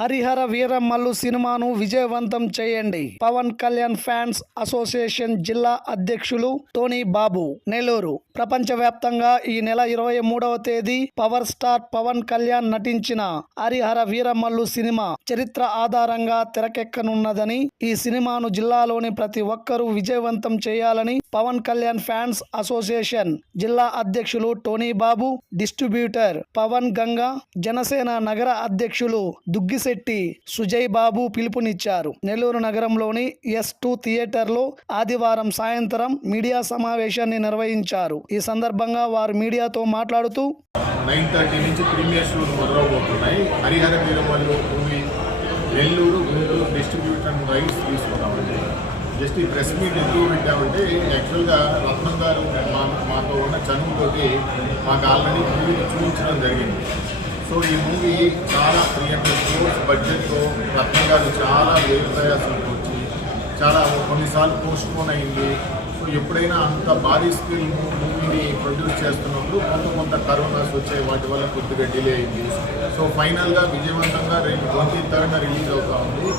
హరిహర వీరమ్మలు సినిమాను విజయవంతం చేయండి. పవన్ కళ్యాణ్ ఫ్యాన్స్ అసోసియేషన్ జిల్లా అధ్యక్షులు టోనీ బాబు నెల్లూరు. ప్రపంచవ్యాప్తంగా ఈ నెల ఇరవై మూడవ తేదీ పవర్ స్టార్ పవన్ కళ్యాణ్ నటించిన హరిహర వీరమ్మల్లు సినిమా చరిత్ర ఆధారంగా తెరకెక్కనున్నదని ఈ సినిమాను జిల్లాలోని ప్రతి ఒక్కరూ విజయవంతం చేయాలని పవన్ కళ్యాణ్ ఫ్యాన్స్ అసోసియేషన్ జిల్లా అధ్యక్షులు టోనీ బాబు డిస్ట్రిబ్యూటర్ పవన్ గంగా జనసేన నగర అధ్యక్షులు దుగ్గిశెట్టి సుజయ్ బాబు పిలుపునిచ్చారు. నెల్లూరు నగరంలోని ఎస్ టూ థియేటర్లో ఆదివారం సాయంత్రం మీడియా సమావేశాన్ని నిర్వహించారు. ఈ సందర్భంగా వారు మీడియాతో మాట్లాడుతూ నైన్ థర్టీ నుంచి ప్రీమియర్ షోలు మొదలవబోతున్నాయి. Harihara Veeramallu movie Nellore Guntur distribution rights తీసుకున్నామండి. జస్ట్ ఈ ప్రెస్ మీట్ ఎందుకు పెట్టామంటే యాక్చువల్గా రత్నం గారు మా మాతో ఉన్న చనువుతోటి మాకు ఆల్రెడీ మూవీని చూపించడం జరిగింది. సో ఈ మూవీ చాలా త్రీ బడ్జెట్తో రత్నం గారు చాలా వేరు ప్రయాసంతో వచ్చి చాలా కొన్నిసార్లు పోస్ట్ పోన్ అయింది. సో ఎప్పుడైనా అంత భారీ స్క్రీన్ మూవీని ప్రొడ్యూస్ చేస్తున్నప్పుడు కొంత కొంత కరోనాస్ వచ్చాయి. వాటి వల్ల కొద్దిగా డిలే అయింది. సో ఫైనల్గా విజయవంతంగా రేపు ట్వంటీ థర్డ్న రిలీజ్ అవుతా ఉంది.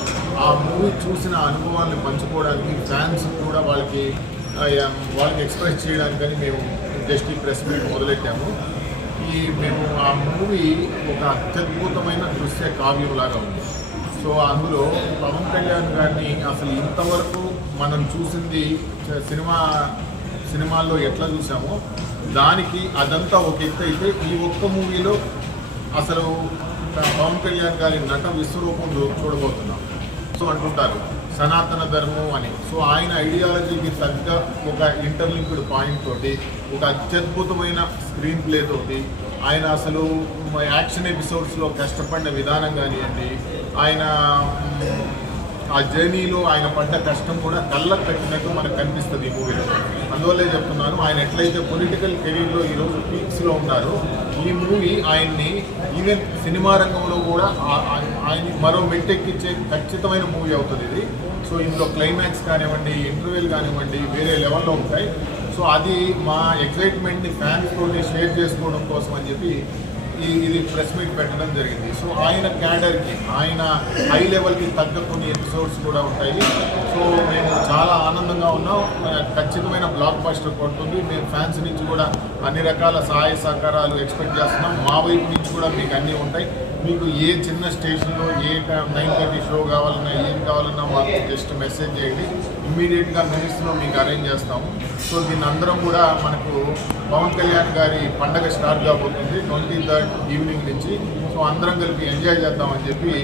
ఆ మూవీ చూసిన అనుభవాన్ని పంచుకోవడానికి ఫ్యాన్స్ కూడా వాళ్ళకి వాళ్ళకి ఎక్స్ప్రెస్ చేయడానికని మేము జస్ట్ ఈ ప్రెస్ మీట్ మొదలెట్టాము. ఈ మేము ఆ మూవీ ఒక అత్యద్భుతమైన దృశ్య కావ్యంలాగా ఉంది. సో అందులో పవన్ కళ్యాణ్ గారిని అసలు ఇంతవరకు మనం చూసింది సినిమా సినిమాల్లో ఎట్లా చూసామో దానికి అదంతా ఒక ఎత్తు అయితే ఈ ఒక్క మూవీలో అసలు పవన్ కళ్యాణ్ గారి నట విశ్వరూపం చూడబోతున్నాం. సో అంటుంటారు సనాతన ధర్మం అని. సో ఆయన ఐడియాలజీకి తగ్గ ఒక ఇంటర్లింక్డ్ పాయింట్ తోటి ఒక అత్యద్భుతమైన స్క్రీన్ ప్లే తోటి ఆయన అసలు యాక్షన్ ఎపిసోడ్స్లో కష్టపడిన విధానం కానివ్వండి ఆయన ఆ జర్నీలో ఆయన పడ్డ కష్టం కూడా కళ్ళకు కట్టినట్టు మనకు కనిపిస్తుంది ఈ మూవీలో అందువల్లే చెప్తున్నాను ఆయన ఎట్లయితే పొలిటికల్ కెరీర్లో ఈరోజు పీక్స్లో ఉన్నారో ఈ మూవీ ఆయన్ని ఈవెన్ సినిమా రంగంలో కూడా ఆ- ఆ- ఆయన్ని మరో ఖచ్చితమైన మూవీ అవుతుంది ఇది. సో ఇందులో క్లైమాక్స్ కానివ్వండి ఇంటర్వ్యూలు కానివ్వండి వేరే లెవెల్లో ఉంటాయి. సో అది మా ఎక్సైట్మెంట్ని ఫ్యాన్స్ తోటి షేర్ చేసుకోవడం కోసం అని చెప్పి ఇది ప్రెస్ మీట్ పెట్టడం జరిగింది. సో ఆయన క్యాడర్కి ఆయన హై లెవెల్కి తగ్గ కొన్ని ఎపిసోడ్స్ కూడా ఉంటాయి. సో మేము చాలా ఆనందంగా ఉన్నాం. ఖచ్చితమైన బ్లాక్ బస్టర్ కొడుతుంది. మేము ఫ్యాన్స్ నుంచి కూడా అన్ని రకాల సహాయ సహకారాలు ఎక్స్పెక్ట్ చేస్తున్నాం. మా వైపు నుంచి కూడా మీకు అన్నీ ఉంటాయి. మీకు ఏ చిన్న స్టేషన్లో ఏ నైన్ థర్టీ షో కావాలన్నా ఏం కావాలన్నా మాకు జస్ట్ మెసేజ్ చేయండి. ఇమ్మీడియట్గా మినిట్స్లో మీకు అరేంజ్ చేస్తాము. సో దీన్ని అందరం కూడా మనకు పవన్ కళ్యాణ్ గారి పండగ స్టార్ట్ కాబోతుంది ట్వంటీ థర్డ్ ఈవినింగ్ నుంచి. సో అందరం కలిపి ఎంజాయ్ చేద్దామని చెప్పి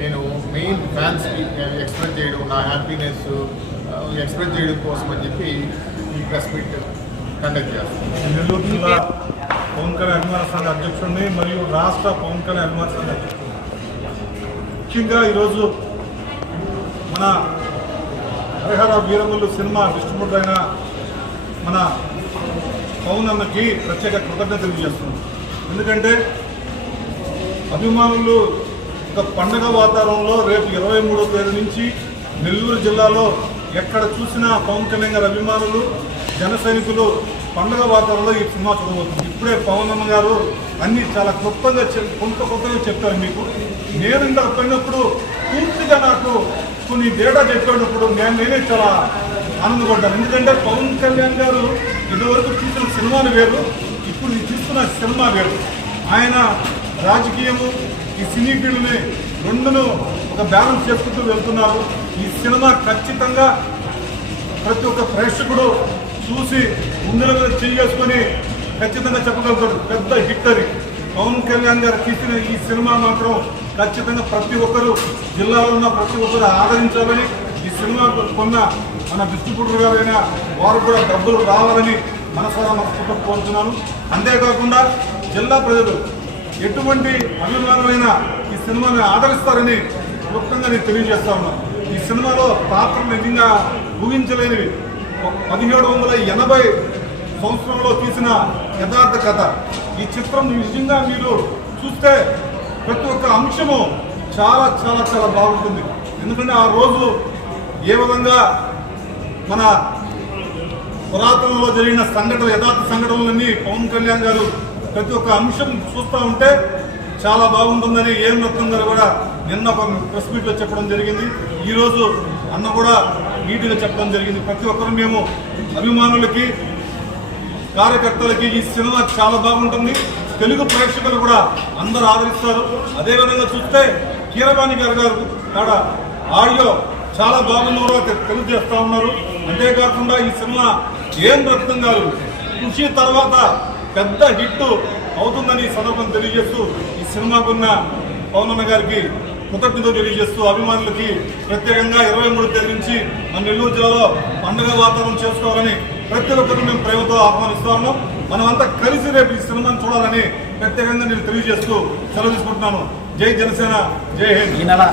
నేను మెయిన్ ఫ్యాన్స్కి ఎక్స్ప్రెస్ చేయడం నా హ్యాపీనెస్ ఎక్స్ప్రెస్ చేయడం కోసం అని చెప్పి ఈ ప్రెస్ మీట్ కండక్ట్ చేస్తాను. పవన్ కళ్యాణ్ అభిమాన సంఘ అధ్యక్షుడిని మరియు రాష్ట్ర పవన్ కళ్యాణ్ అభిమాన సంఘ అధ్యక్షుడిని. ముఖ్యంగా ఈరోజు మన హరిహర వీరములు సినిమా విష్ణుడైన మన పవన్ అన్నకి ప్రత్యేక కృతజ్ఞత తెలియజేస్తున్నాం. ఎందుకంటే అభిమానులు ఒక పండగ వాతావరణంలో రేపు ఇరవై మూడో తేదీ నుంచి నెల్లూరు జిల్లాలో ఎక్కడ చూసినా పవన్ కళ్యాణ్ గారి అభిమానులు జన సైనికులు పండగ వాతావరణంలో ఈ సినిమా చూడబోతుంది ఇప్పుడే పవన్ అమ్మ గారు అన్ని చాలా క్లుప్తంగా చెప్- కొంత కొత్తగా చెప్పారు మీకు. నేను ఇందాక పోయినప్పుడు పూర్తిగా నాకు కొన్ని డేటా చెప్పేటప్పుడు నేను నేనే చాలా ఆనందపడ్డాను. ఎందుకంటే పవన్ కళ్యాణ్ గారు ఇదివరకు చూసిన సినిమాలు వేరు ఇప్పుడు నేను చూస్తున్న సినిమా వేరు. ఆయన రాజకీయము ఈ సినీ ఫీల్డ్ని రెండును ఒక బ్యాలెన్స్ చేసుకుంటూ వెళ్తున్నారు. ఈ సినిమా ఖచ్చితంగా ప్రతి ఒక్క ప్రేక్షకుడు చూసి ముందుల మీద చేసుకొని ఖచ్చితంగా చెప్పగలుగుతాడు. పెద్ద హిట్ అని పవన్ కళ్యాణ్ గారు తీసిన ఈ సినిమా మాత్రం ఖచ్చితంగా ప్రతి ఒక్కరు జిల్లాలో ఉన్న ప్రతి ఒక్కరు ఆదరించాలని ఈ సినిమా కొన్న మన డిస్ట్రిబ్యూటర్ గారైన వారు కూడా డబ్బులు రావాలని మనసారా మనస్ఫూర్తిగా కోరుతున్నాను. అంతేకాకుండా జిల్లా ప్రజలు ఎటువంటి అభిమానమైన ఈ సినిమాని ఆదరిస్తారని క్లుప్తంగా నేను తెలియజేస్తా ఉన్నాను ఈ సినిమాలో పాత్రలు నిజంగా ఊహించలేనివి. పదిహేడు వందల ఎనభై సంవత్సరంలో తీసిన యథార్థ కథ. ఈ చిత్రం నిజంగా మీరు చూస్తే ప్రతి ఒక్క అంశము చాలా చాలా చాలా బాగుంటుంది. ఎందుకంటే ఆ రోజు ఏ విధంగా మన పురాతనంలో జరిగిన సంఘటనలు యథార్థ సంఘటనలన్నీ పవన్ కళ్యాణ్ గారు ప్రతి ఒక్క అంశం చూస్తూ ఉంటే చాలా బాగుంటుందని ఏం రత్నం గారు కూడా నిన్న ఒక ప్రెస్ మీట్లో చెప్పడం జరిగింది. ఈరోజు అన్న కూడా నీటిగా చెప్పడం జరిగింది. ప్రతి ఒక్కరు మేము అభిమానులకి కార్యకర్తలకి ఈ సినిమా చాలా బాగుంటుంది. తెలుగు ప్రేక్షకులు కూడా అందరూ ఆదరిస్తారు. అదేవిధంగా చూస్తే కీరవాణి గారు గారు కాడ ఆడియో చాలా బాగున్నారో తెలియజేస్తా ఉన్నారు. అంతేకాకుండా ఈ సినిమా ఏం ప్రస్తుతం కాదు. కృషి తర్వాత పెద్ద హిట్ అవుతుందని ఈ సందర్భం తెలియజేస్తూ ఈ సినిమాకున్న పౌనమ్మ గారికి కృతజ్ఞతలు తెలియజేస్తూ అభిమానులకి ప్రత్యేకంగా ఇరవై మూడు తేదీ నుంచి మన నెల్లూరు జిల్లాలో పండుగ వాతావరణం చేసుకోవాలని ప్రతి ఒక్కరు మేము ప్రేమతో ఆహ్వానిస్తా ఉన్నాం. మనమంతా కలిసి రేపు ఈ సినిమాను చూడాలని ప్రత్యేకంగా నేను తెలియజేస్తూ సెలవు తీసుకుంటున్నాను. జై జనసేన జై హింద్. ఈ నెల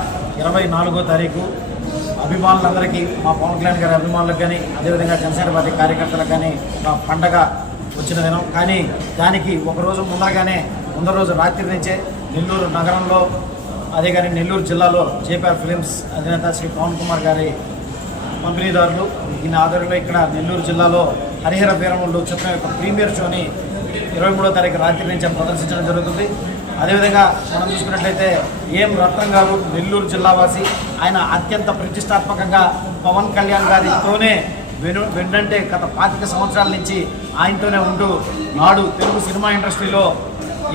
ఇరవై నాలుగో తారీఖు అభిమానులందరికీ మా పవన్ కళ్యాణ్ గారి అభిమానులకు కానీ అదేవిధంగా జనసేన పార్టీ కార్యకర్తలకు కానీ ఒక పండగ వచ్చిన దినం. కానీ దానికి ఒకరోజు ముందరగానే ముందర రోజు రాత్రి నుంచే నెల్లూరు నగరంలో అదే కానీ నెల్లూరు జిల్లాలో జేపీఆర్ ఫిలిమ్స్ అధినేత శ్రీ పవన్ కుమార్ గారి పంపిణీదారులు. ఈయన ఆధ్వర్యంలో ఇక్కడ నెల్లూరు జిల్లాలో హరిహర వీరములు చిత్రం యొక్క ప్రీమియర్ షోని ఇరవై మూడో తారీఖు రాత్రి నుంచి ప్రదర్శించడం జరుగుతుంది. అదేవిధంగా మనం చూసుకున్నట్లయితే ఏం రత్నం గారు నెల్లూరు జిల్లావాసి ఆయన అత్యంత ప్రతిష్టాత్మకంగా పవన్ కళ్యాణ్ గారితోనే వెను వెంటంటే గత పాతిక సంవత్సరాల నుంచి ఆయనతోనే ఉంటూ నాడు తెలుగు సినిమా ఇండస్ట్రీలో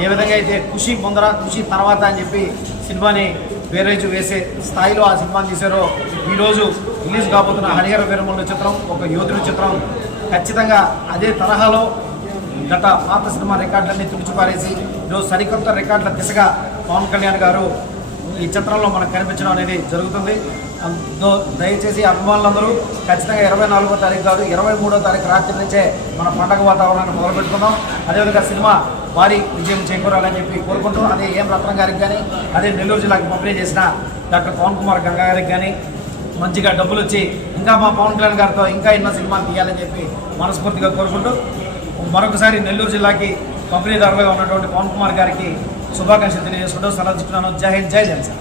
ఏ విధంగా అయితే ఖుషి పొందరా ఖుషి తర్వాత అని చెప్పి సినిమాని బేరేజ్ వేసే స్థాయిలో ఆ సినిమాని తీశారో ఈరోజు రిలీజ్ కాబోతున్న హరిహర వీరముల చిత్రం ఒక యోధుడి చిత్రం. ఖచ్చితంగా అదే తరహాలో గత పాత సినిమా రికార్డులన్నీ తుడిచిపారేసి ఈరోజు సరికొత్త రికార్డుల దిశగా పవన్ కళ్యాణ్ గారు ఈ చిత్రంలో మనకు కనిపించడం అనేది జరుగుతుంది. అందులో దయచేసి అభిమానులందరూ ఖచ్చితంగా ఇరవై నాలుగో తారీఖు కాదు ఇరవై మూడో తారీఖు రాత్రి నుంచే మన పండగ వాతావరణాన్ని మొదలుపెట్టుకుందాం. అదేవిధంగా సినిమా భారీ విజయం చేకూరాలని చెప్పి కోరుకుంటూ అదే ఏం రత్నం గారికి కానీ అదే నెల్లూరు జిల్లాకు పంపిణీ చేసిన డాక్టర్ పవన్ కుమార్ గంగా గారికి కానీ మంచిగా డబ్బులు వచ్చి ఇంకా మా పవన్ కళ్యాణ్ గారితో ఇంకా ఎన్నో సినిమాలు తీయాలని చెప్పి మనస్ఫూర్తిగా కోరుకుంటూ మరొకసారి నెల్లూరు జిల్లాకి పంపిణీదారులుగా ఉన్నటువంటి పవన్ కుమార్ గారికి శుభాకాంక్షలు తెలియజేసుకుంటూ సలహా జై హింద్ జై జనసేన.